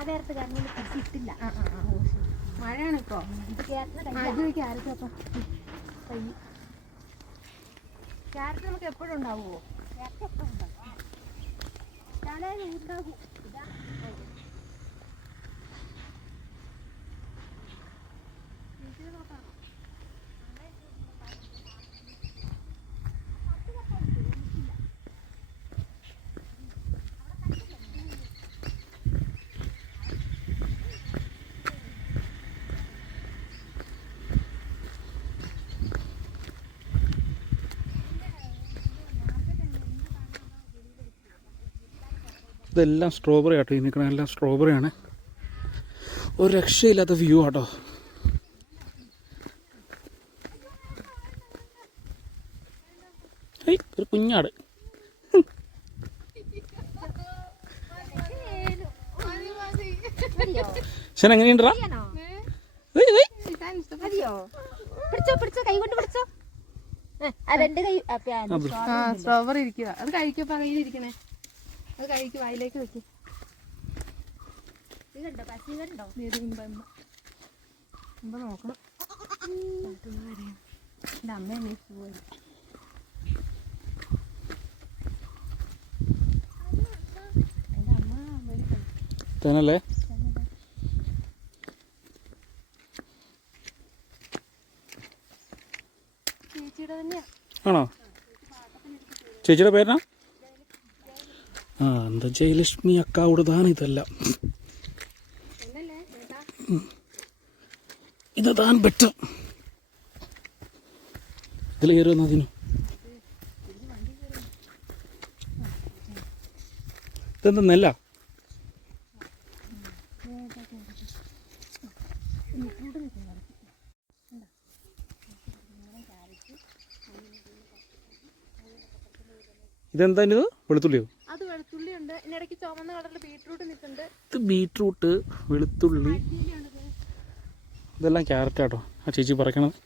ആ നേരത്ത് കാരണം ഇട്ടില്ല ഓ ശരി. മഴയാണ് ഇപ്പോ. ക്യാരറ്റ് അപ്പം ക്യാരറ്റ് നമുക്ക് എപ്പോഴും ഉണ്ടാവുമോ ഉണ്ടാകും ഇതാ ഇതെല്ലാം സ്ട്രോബെറി ആട്ടോ. ഈ നിൽക്കണ എല്ലാം സ്ട്രോബെറി ആണ്. ഒരു രക്ഷയില്ലാത്ത വ്യൂ ആട്ടോ. ഒരു കുഞ്ഞാട്. ശരി എങ്ങനെയുണ്ടാ പിടിച്ചോ പിടിച്ചോ കൈ കൊണ്ട് പിടിച്ചോ. സ്ട്രോബെറി ഇരിക്കുക അത് കഴിക്കപ്പോ കയ്യിലിരിക്കണേ അത് കഴിക്ക് വായിലേക്ക് വെക്ക്. ഇത് കണ്ടോ പശു കണ്ടോ ഏത് ഇമ്പ ഇമ്പ. ഇമ്പ നോക്കണം. എന്റെ അമ്മ എണീറ്റ് പോയി. എന്റെ അമ്മ വഴി തേനല്ലേ ആണോ? ചേച്ചിയുടെ പേരാ ആ എന്താ ജയലക്ഷ്മി അക്കാവുടേതാണ് ഇതെല്ലാം. എന്നല്ലേ ചേട്ടാ ഇത് താൻ ബെറ്റർ. ഇതിൽ കയറി അതിന് ഇതെന്താ നെല്ല? ഇതെന്താ ഇത് വെളുത്തുള്ളിയോ? ചുമന്ന കളറിൽ ബീട്രൂട്ട് നിൽക്കുന്നുണ്ട്. ഇത് ബീട്രൂട്ട് വെളുത്തുള്ളി. ഇതെല്ലാം ക്യാരറ്റ് ആട്ടോ. ആ ചേച്ചി പറയണത്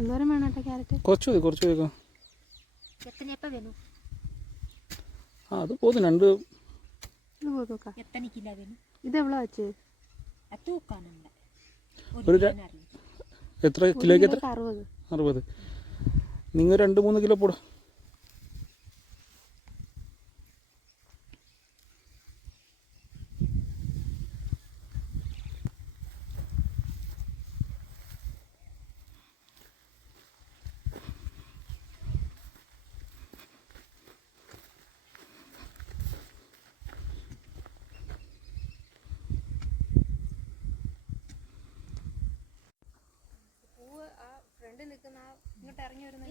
എന്തോരം വേണം കേട്ടോ ക്യാരറ്റ് കുറച്ച് മതി കുറച്ച് മതി ആ അത് പോകുന്നു രണ്ട് ഇത് എവിടെ വെച്ച് ഒരു എത്ര? കിലോയ്ക്ക് എത്ര? അറുപത്. നിങ്ങൾ രണ്ട് മൂന്ന് കിലോ പോടാ. ഇങ്ങോട്ട് ഇറങ്ങി വരുന്നത്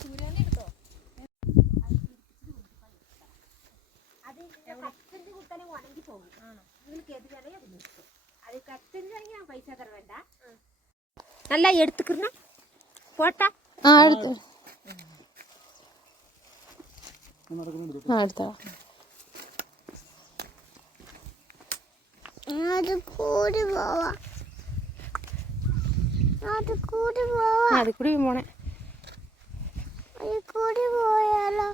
സൂര്യാന്തി എടുത്തോ? അത് കത്തിന്റെ കുത്തനെ ഉണങ്ങി പോകും. വില അത് കത്തിന്റെ ഞാൻ പൈസ തരവേണ്ട. നല്ല എടുത്തുക്കിറണം പോട്ടാ. ആ എടുത്തു. ആ എടുത്തോ. അത് കൂടി പോവാ. അത് കൂടി പോവാ. അത് കൂടി പോണേ അത് കൂടി പോയാലോ?